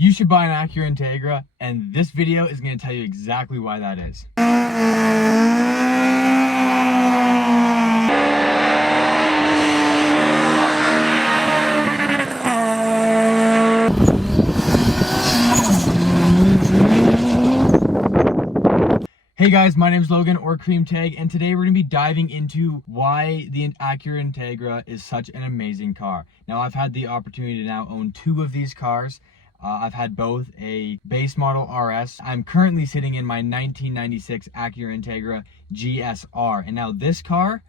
You should buy an Acura Integra, and this video is going to tell you exactly why that is. Hey guys, my name is Logan, or Cream Tag, and today we're going to be diving into why the Acura Integra is such an amazing car. Now, I've had the opportunity to now own two of these cars. I've had both a base model RS. I'm currently sitting in my 1996 Acura Integra GSR, and now this car,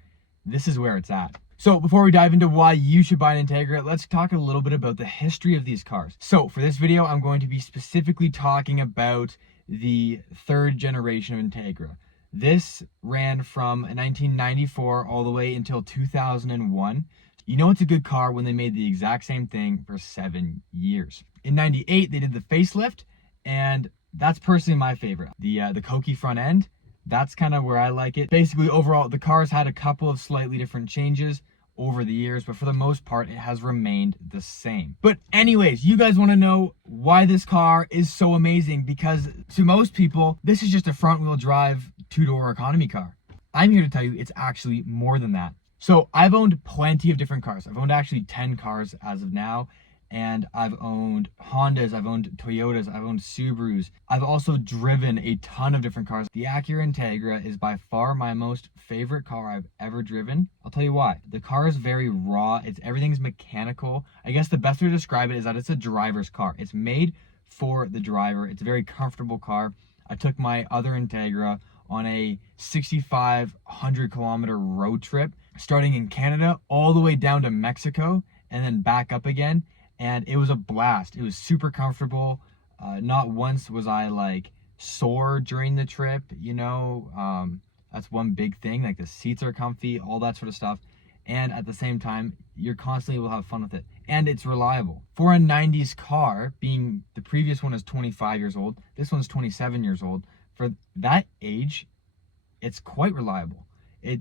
this is where it's at. So before we dive into why you should buy an Integra, let's talk a little bit about the history of these cars. So for this video, I'm going to be specifically talking about the third generation of Integra. This ran from 1994 all the way until 2001. You know it's a good car when they made the exact same thing for 7 years. In 98, they did the facelift, and that's personally my favorite. The Koki front end, that's kind of where I like it. Basically, overall, the car's had a couple of slightly different changes over the years, but for the most part, it has remained the same. But anyways, you guys want to know why this car is so amazing, because to most people, this is just a front-wheel drive, two-door economy car. I'm here to tell you it's actually more than that. So I've owned plenty of different cars. I've owned actually 10 cars as of now, and I've owned Hondas, I've owned Toyotas, I've owned Subarus. I've also driven a ton of different cars. The Acura Integra is by far my most favorite car I've ever driven. I'll tell you why. The car is very raw. Everything's mechanical. I guess the best way to describe it is that it's a driver's car. It's made for the driver. It's a very comfortable car. I took my other Integra on a 6,500 kilometer road trip, starting in Canada all the way down to Mexico and then back up again. And it was a blast. It was super comfortable. Not once was I like sore during the trip, you know. That's one big thing. Like the seats are comfy, all that sort of stuff. And at the same time, you're constantly will have fun with it. And it's reliable. For a 90s car, being the previous one is 25 years old, this one's 27 years old. For that age, it's quite reliable.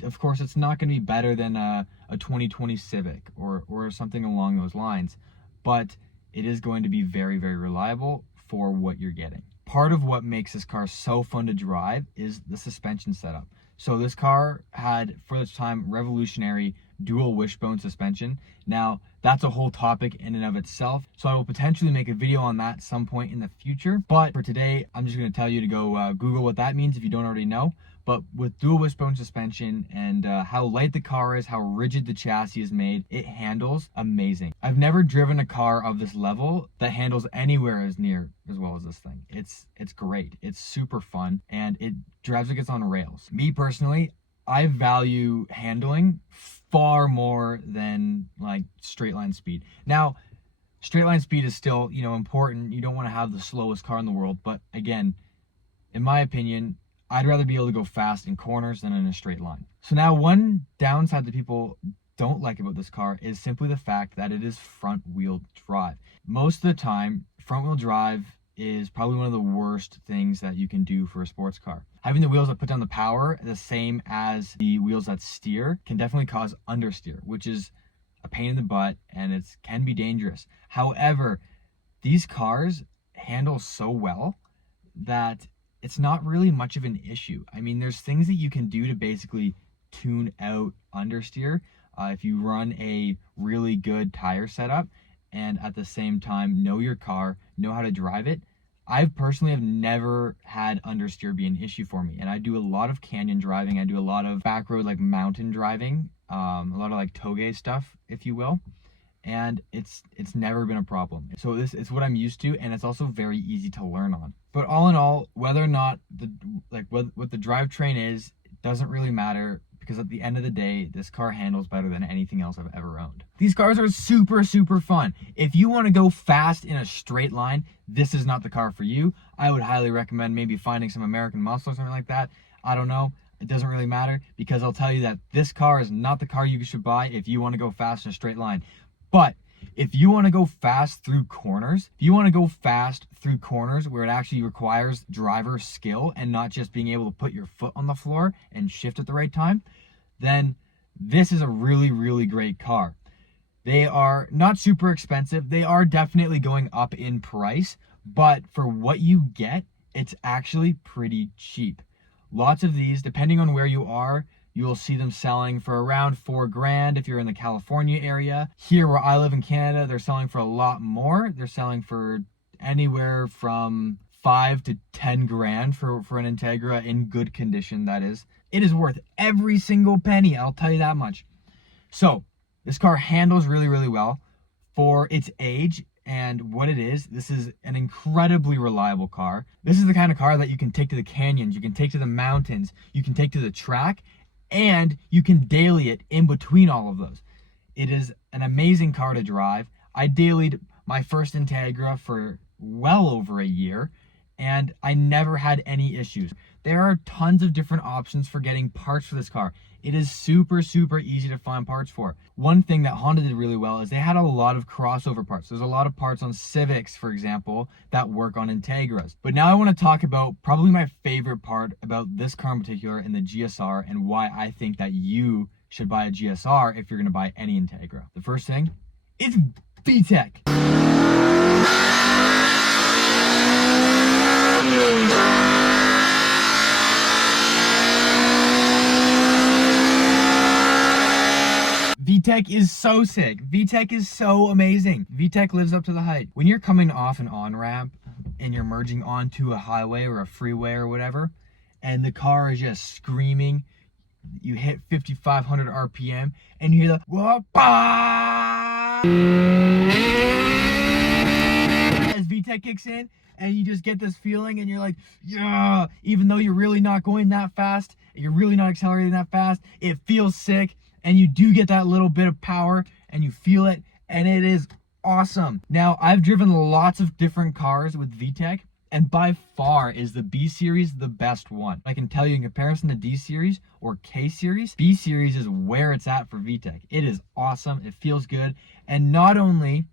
Of course, it's not going to be better than a 2020 Civic or something along those lines, but it is going to be very, very reliable for what you're getting. Part of what makes this car so fun to drive is the suspension setup. So this car had, for its time, revolutionary dual wishbone suspension. Now, that's a whole topic in and of itself, so I will potentially make a video on that some point in the future. But for today, I'm just going to tell you to go Google what that means if you don't already know. But with dual wishbone suspension and how light the car is, how rigid the chassis is made, it handles amazing. I've never driven a car of this level that handles anywhere as well as this thing. It's great. It's super fun, and it drives like it's on rails. Me personally, I value handling far more than like straight line speed. Now, straight line speed is still, important. You don't want to have the slowest car in the world, but again, in my opinion, I'd rather be able to go fast in corners than in a straight line. So now, one downside that people don't like about this car is simply the fact that it is front wheel drive. Most of the time, front wheel drive is probably one of the worst things that you can do for a sports car. Having the wheels that put down the power the same as the wheels that steer can definitely cause understeer, which is a pain in the butt, and it can be dangerous. However, these cars handle so well that it's not really much of an issue. I mean, there's things that you can do to basically tune out understeer if you run a really good tire setup and at the same time know your car, know how to drive it. I personally have never had understeer be an issue for me, and I do a lot of canyon driving. I do a lot of back road, like mountain driving, a lot of like toge stuff, if you will, and it's never been a problem. So it's what I'm used to, and it's also very easy to learn on. But all in all, whether or not what the drivetrain is, it doesn't really matter, because at the end of the day, this car handles better than anything else I've ever owned. These cars are super, super fun. If you want to go fast in a straight line, this is not the car for you. I would highly recommend maybe finding some American Muscle or something like that. I don't know. It doesn't really matter, because I'll tell you that this car is not the car you should buy if you want to go fast in a straight line. But if you want to go fast through corners, where it actually requires driver skill and not just being able to put your foot on the floor and shift at the right time, then this is a really, really great car. They are not super expensive. They are definitely going up in price, but for what you get, it's actually pretty cheap. Lots of these, depending on where you are, you will see them selling for around $4,000 if you're in the California area. Here where I live in Canada, they're selling for a lot more. They're selling for anywhere from $5,000 to $10,000 for an Integra in good condition, that is. It is worth every single penny, I'll tell you that much. So this car handles really, really well for its age and what it is. This is an incredibly reliable car. This is the kind of car that you can take to the canyons, you can take to the mountains, you can take to the track, and you can daily it in between all of those. It is an amazing car to drive. I dailied my first Integra for well over a year, and I never had any issues. There are tons of different options for getting parts for this car. It is super, super easy to find parts for. One thing that Honda did really well is they had a lot of crossover parts. There's a lot of parts on Civics, for example, that work on Integras. But now I want to talk about probably my favorite part about this car in particular in the GSR and why I think that you should buy a GSR if you're going to buy any Integra. The first thing is VTEC. VTEC is so sick. VTEC is so amazing. VTEC lives up to the hype. When you're coming off an on-ramp and you're merging onto a highway or a freeway or whatever, and the car is just screaming, you hit 5,500 RPM and you hear the whoop-ah! As VTEC kicks in, and you just get this feeling and you're like, yeah, even though you're really not going that fast, you're really not accelerating that fast, it feels sick. And you do get that little bit of power and you feel it, and it is awesome. Now, I've driven lots of different cars with VTEC, and by far is the B Series the best one. I can tell you in comparison to D Series or K Series, B Series is where it's at for VTEC. It is awesome, it feels good, and not only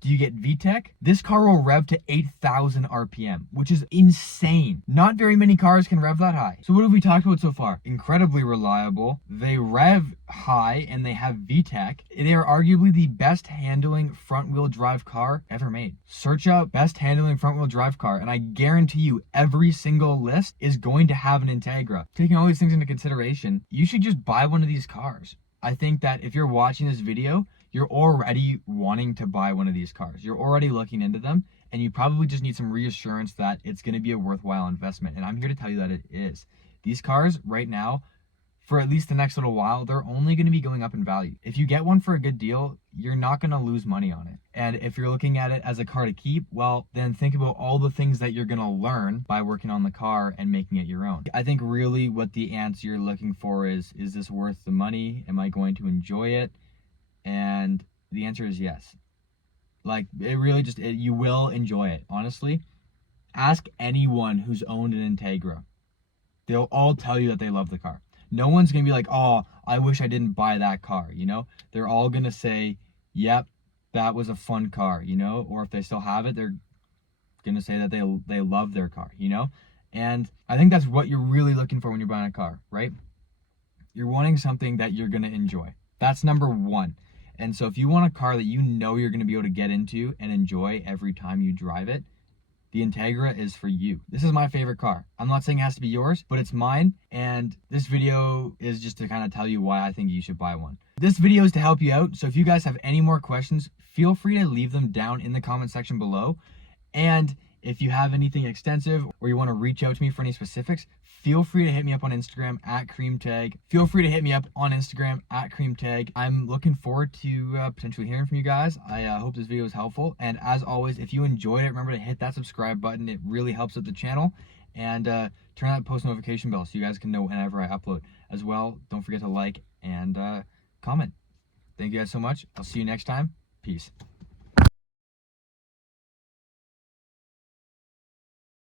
do you get VTEC, this car will rev to 8,000 RPM, which is insane. Not very many cars can rev that high. So what have we talked about so far? Incredibly reliable, they rev high, and they have VTEC. They are arguably the best handling front-wheel drive car ever made. Search up best handling front-wheel drive car, and I guarantee you every single list is going to have an Integra. Taking all these things into consideration, you should just buy one of these cars. I think that if you're watching this video, you're already wanting to buy one of these cars. You're already looking into them, and you probably just need some reassurance that it's going to be a worthwhile investment. And I'm here to tell you that it is. These cars right now, for at least the next little while, they're only going to be going up in value. If you get one for a good deal, you're not going to lose money on it. And if you're looking at it as a car to keep, well, then think about all the things that you're going to learn by working on the car and making it your own. I think really what the answer you're looking for is this worth the money? Am I going to enjoy it? And the answer is yes. Like, it really just, you will enjoy it. Honestly, ask anyone who's owned an Integra. They'll all tell you that they love the car. No one's going to be like, oh, I wish I didn't buy that car, you know? They're all going to say, yep, that was a fun car, you know? Or if they still have it, they're going to say that they love their car, you know? And I think that's what you're really looking for when you're buying a car, right? You're wanting something that you're going to enjoy. That's number one. And so if you want a car that you know you're going to be able to get into and enjoy every time you drive it, the Integra is for you. This is my favorite car. I'm not saying it has to be yours, but it's mine. And this video is just to kind of tell you why I think you should buy one. This video is to help you out. So if you guys have any more questions, feel free to leave them down in the comment section below. And if you have anything extensive or you want to reach out to me for any specifics, feel free to hit me up on Instagram at CreamTag. Feel free to hit me up on Instagram at CreamTag. I'm looking forward to potentially hearing from you guys. I hope this video was helpful. And as always, if you enjoyed it, remember to hit that subscribe button. It really helps out the channel. And turn on that post notification bell so you guys can know whenever I upload. As well, don't forget to like and comment. Thank you guys so much. I'll see you next time. Peace.